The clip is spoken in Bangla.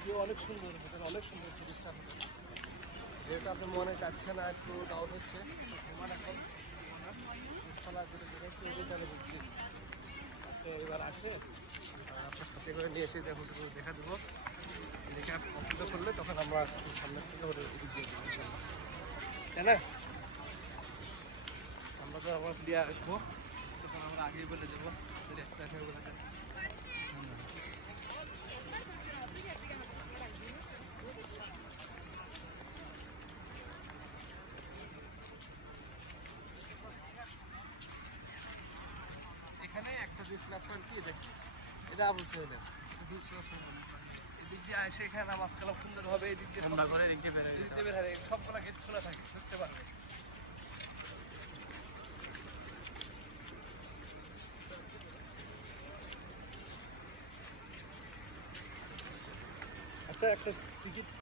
ভিডিও অনেক সুন্দর, হোটেল অনেক সুন্দর চিকিৎসা হোটেল। যেহেতু আপনি মনে চাচ্ছে না, একটু ডাউট হচ্ছে, মানে এখন খেলা করে বেরোচ্ছি ওদের জায়গায় বুঝছি। আপনি এবার আসে আপনার সাথে করে নিয়ে এসে হোটেলগুলো দেখা দেবো, দেখে আপনি পছন্দ করলে তখন আমরা সামনের থেকে হোটেল এদিক দিয়ে দেবো, তাই না? আমরা তো আবার দিয়ে আসবো, তখন আমরা আগেই বলে দেবো রেস্টুরেন্টে বলে দেবো। এখানে একটা যে প্লাস পয়েন্ট কি দেখ, এটা বলছে ওদের এদিক দিয়ে আসে এখানে নামাজ কালাম সুন্দর হবে, এদিক দিয়ে করে এদিক দিয়ে বের হয়, সবগুলা গেট খোলা থাকে, ঢুকতে পারবে। আচ্ছা, একটা টিকিট